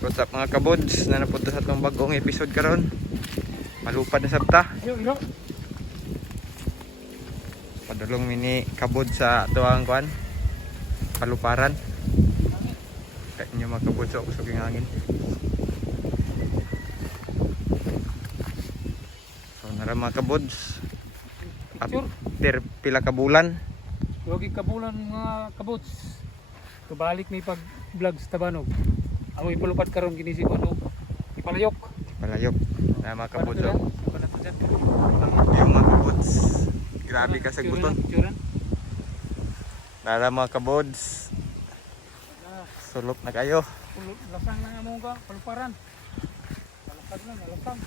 What's up mga kabods na napunta sa itong bagong episode karon. Malupad na sabta. Padulong mini kabod sa tuwang kuan. Paluparan. Kaya nyo mga kabods sa kusog yung hangin. So nara mga kabods. After pila ka bulan. Huwag kabulan mga kabots. Kabalik may pag-vlog sa Tabanog. Amoy palupad karon ginisip ano. Ipalayok. Palayok. Na mga kabods. Yung Yung mga kabods. Grabe ka sa guton. Nara mga kabods. Sulok na kayo. Lasang na nga mo ka, paluparan. Palasag na, lasang.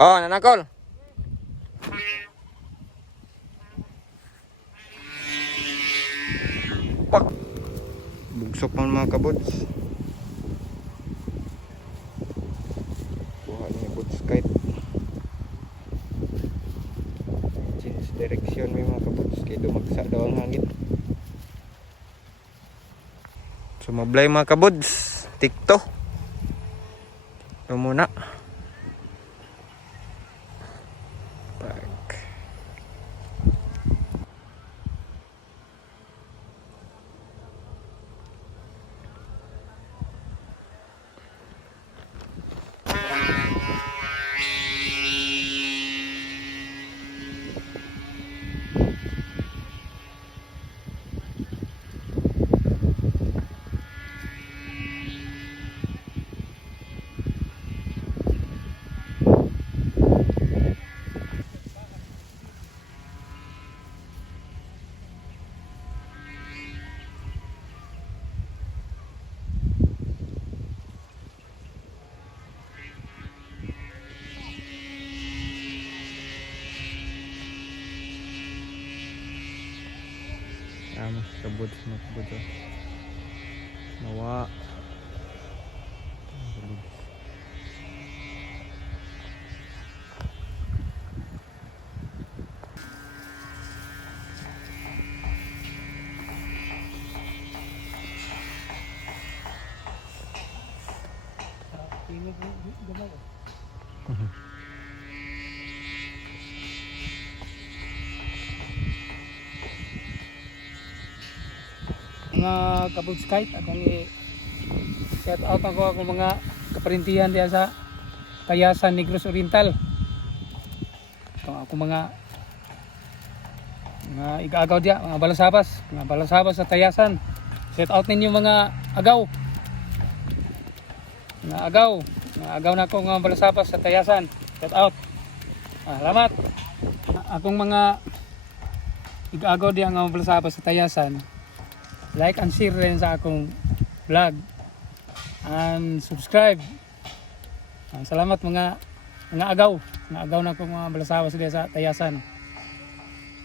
Oh, nanakol. Pak. Bugsok man mga kabods. Kuha niya boats kite. Change direction may mga kabods kaya dumagsa daw ang hangin. Sumablay mga kabods. Tikto. Ito muna. Tama, kabod mga kabod. Nawa. Mga kabots kite akong i-shout out ako mga kaparintihan diya sa Tayasan Negros Oriental. Ako mga igaagaw diya, mga balasabas sa Tayasan. Shout out ninyo mga agaw. Mga agaw na ako mga balasabas sa Tayasan. Shout out. Salamat. Akong mga igaagaw diya mga balasabas sa Tayasan. Like and share rin sa akong vlog and subscribe. Salamat mga agaw na akong mga balasabas diya sa Tayasan.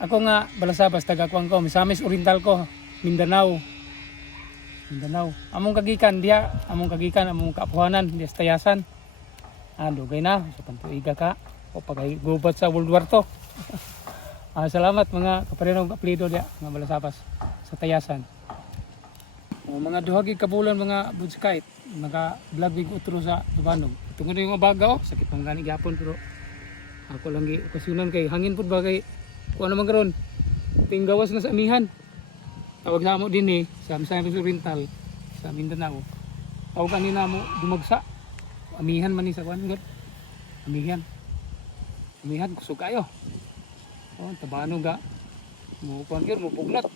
Ako nga balasabas taga-kuan ko Misamis Oriental ko, Mindanao. Among kagikan among kaapuhanan diya sa Tayasan. Dugay na sa pantuiga ka o paggubat sa World War II. Salamat mga kaparenog apelyido diya mga balasabas sa Tayasan. Mga duhagi kabulan mga boats kite, naka-vlog big utro sa Tabanog. Tungod yung baga sakit pang gani gyapon pero ako lang gi okasyonan kay hangin pud ba kay kuan naman karon. Tinggawas na sa amihan. Tawag na mo din sa Misamis Oriental sa Mindanao. Tawag kanina mo dumagsa. Amihan man ni sa kuan gud. Amihan kusog kayo. Tabanog ga. Mo kuan gyud mo pugnat.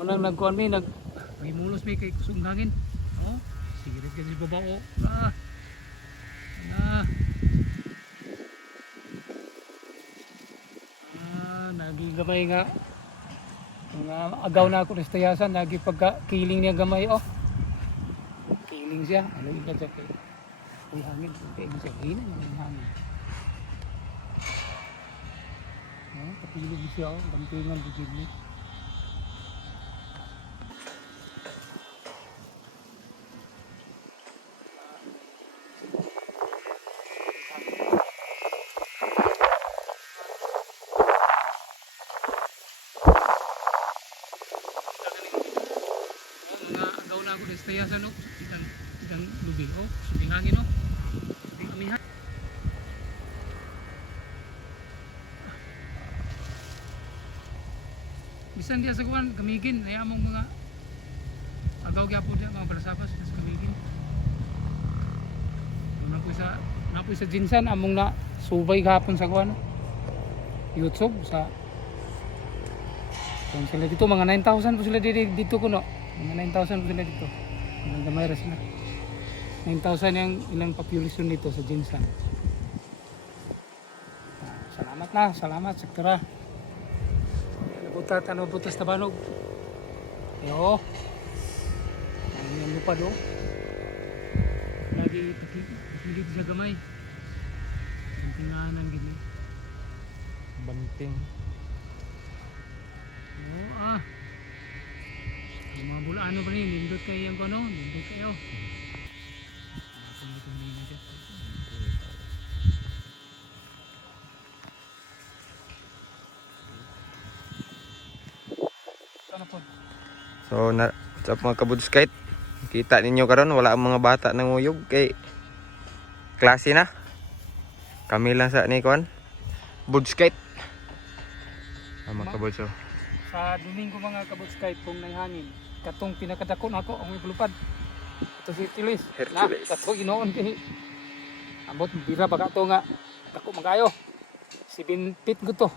Manang nagkuhan may mulos may kay kusong hangin. Sigirit kasi babao. Nagigamay nga. Mga agaw na ako sa Tayasan, nagipagka-kiling niya gamay Kiling siya. Ano yung kaya kay hangin. Kaya siya hangin. Kapilog siya, gampingan bigid ni. Mga agaw na ako sa tayasan no. Ilang lubi oh, subing hangin no. Subing amihan. Bisan dia sa kuan kamigin, ay among mga agaw gyapon dia mga balasapas sa kamigin. Napoy sa Jinsan among na subay gahapon sa kuan. YouTube sa kung sila dito mga 9,000 po sila dito kuno. Mga 9,000 po sila dito. Ilang gamay ra sila. 9,000 yung ilang population dito sa Jinsan. Salamat sektora. Ano butas na banog. Yo. Ang yung lupa do. Lagi pilit sa gamay. Ang tinganan gini. Banting. Oh yung mga bulaan pa rin, nindot kayo yung kono, nindot kayo. So sa mga kabudskite, kita ninyo karon wala ang mga bata nanguyog kay klase na. Kami lang sa ni kon budskite. Ang mga kabudso. Sa Domingo mga kabudskite kung nahangin, katong pinakadako nako ang ipulupad. Ito si Hercules. Na, kato ginoon kay ambot bira baga to nga dako magayo. 7 feet guto.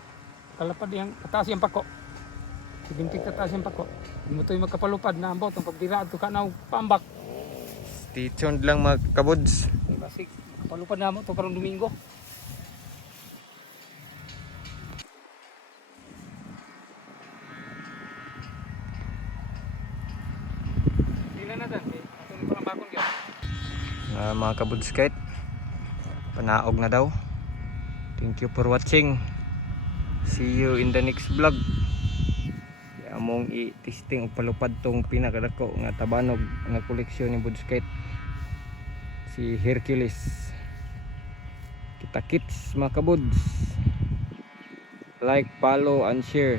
Kalapad yang kataas yang pako. 7 feet kataas yang pako. Mo toy magkapalupad na ambot ang pagbira ato kanaw pambak. Stay tuned lang mga kabuds. Basig kapalupad na mo to karong Domingo. Dila na dan, ato ni parang bakon gyud. Mga kabudskite, panaog na daw. Thank you for watching. See you in the next vlog. Among i-testing og palupad tong pinakadako nga tabanog nga koleksyon ni budskite, si Hercules. Kita kits mga kabuds. Like, follow and share.